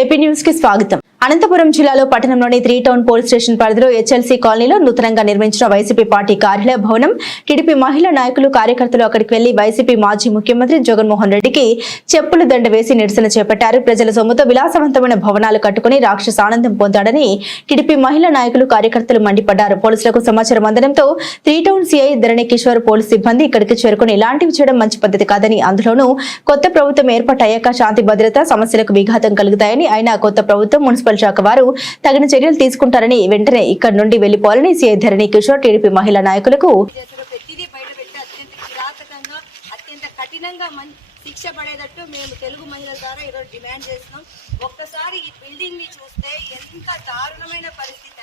AP news కి స్వాగతం. అనంతపురం జిల్లాలో పట్టణంలోని 3 టౌన్ పోలీస్ స్టేషన్ పరిధిలో హెచ్ఎల్సీ కాలనీలో నూతనంగా నిర్మించిన వైసీపీ పార్టీ కార్యాలయ భవనం టీడీపీ మహిళా నాయకులు కార్యకర్తలు అక్కడికి వెళ్లి వైసీపీ మాజీ ముఖ్యమంత్రి జగన్మోహన్ రెడ్డికి చెప్పులు దండ వేసి నిరసన చేపట్టారు. ప్రజల సొమ్ముతో విలాసవంతమైన భవనాలు కట్టుకుని రాక్షస ఆనందం పొందాడని టీడీపీ మహిళా నాయకులు కార్యకర్తలు మండిపడ్డారు. పోలీసులకు సమాచారం అందడంతో 3 టౌన్ సీఐ ధరణి కిషోర్ పోలీస్ సిబ్బంది ఇక్కడికి చేరుకుని ఇలాంటివి చేయడం మంచి పద్ధతి కాదని, అందులోనూ కొత్త ప్రభుత్వం ఏర్పాటయ్యాక శాంతి భద్రత సమస్యలకు విఘాతం కలుగుతాయని, అయినా కొత్త ప్రభుత్వం మున్సిపల్ శాఖ వారు తగిన చర్యలు తీసుకుంటారని, వెంటనే ఇక్కడి నుండి వెళ్లిపోవాలని సీఐ ధరణి కిషోర్ టీడీపీ మహిళా నాయకులకు శిక్ష పడేటట్టు మేము తెలుగు మహిళల ద్వారా ఈరోజు డిమాండ్ చేస్తున్నాం. ఒక్కసారి ఈ బిల్డింగ్ ని చూస్తే ఎంత దారుణమైన పరిస్థితి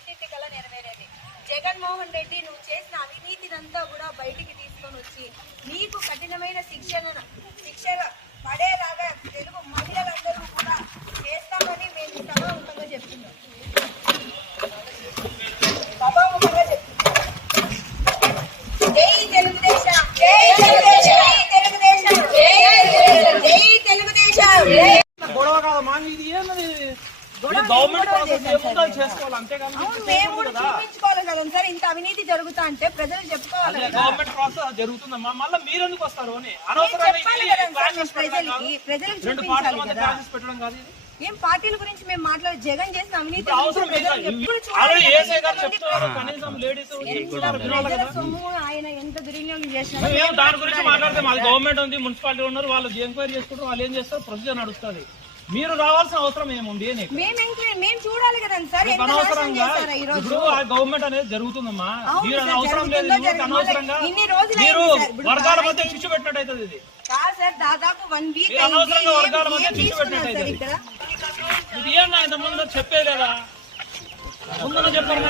అంటే కళ నెరవేరేది. జగన్మోహన్ రెడ్డి నువ్వు చేసిన అవినీతినంతా కూడా బయటికి తీసుకొని వచ్చి నీకు కఠినమైన శిక్ష పడేలాగా తెలుగు మహిళలందరూ కూడా చేస్తామని మేము సభాముఖంగా చెప్తున్నాం. జై తెలుగుదేశం, జై తెలుగుదేశం, జై తెలుగుదేశం, జై తెలుగుదేశం. గొడవ కాదు మా ఇది ఏమది చూపించుకోవాలి కదా సార్. ఇంత అవినీతి జరుగుతా అంటే ప్రజలు చెప్పుకోవాలి. గవర్నమెంట్ ప్రాసెస్ జరుగుతుందమ్మా, మళ్ళీ మీరు ఎందుకు వస్తారు అని ప్రజలకు పెట్టడం కాదు. ఏం పార్టీల గురించి మేము మాట్లాడే జగన్ చేసిన అవినీతి ఆయన ఎంత దుర్వినియోగం చేసినా దాని గురించి మాట్లాడితే మాది గవర్నమెంట్ ఉంది, మున్సిపాలిటీ ఉన్నారు, వాళ్ళు ఎంక్వైరీ చేసుకుంటారు, వాళ్ళు ఏం చేస్తారు, ప్రొసీజర్ నడుస్తుంది. మీరు రావాల్సిన అవసరం ఏముంది? మేము చూడాలి కదా సార్. అనవసరంగా ఇప్పుడు గవర్నమెంట్ అనేది జరుగుతుందమ్మా, మీరు అవసరం లేదు. అనవసరంగా మీరు వర్గాల మధ్య చిచ్చు పెట్టినట్టు అవుతుంది. ఇది దాదాపు 1 వీక్ అనవసరంగా వర్గాల మధ్య చిచ్చు పెట్టినట్టు అవుతుంది. ఇది ఏమన్నా ఇంత ముందు చెప్పేదా? ముందు చెప్పారు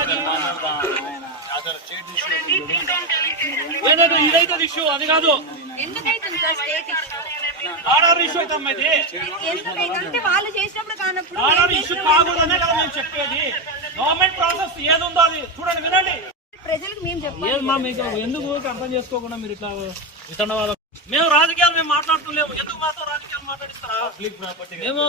ఏదైతే ఇదైతే ఇష్యూ, అది కాదు ఆర్డర్ ఇష్యూ అయితే అమ్మా. ఇది వాళ్ళు చేసినప్పుడు కానప్పుడు ఆర్డర్ ఇష్యూ కాకూడదనే కదా మేము చెప్పేది. గవర్నమెంట్ ప్రాసెస్ ఏది ఉందో అది చూడండి, వినండి. ప్రజలకు మేము చెప్పాలి. మీకు ఎందుకు అర్థం చేసుకోకుండా మీరు ఇట్లా వితండవాదం? మేము రాజకీయాలు మేము మాట్లాడుతున్నాము, ఎందుకు మాతో రాజకీయాలు మాట్లాడిస్తారా? మేము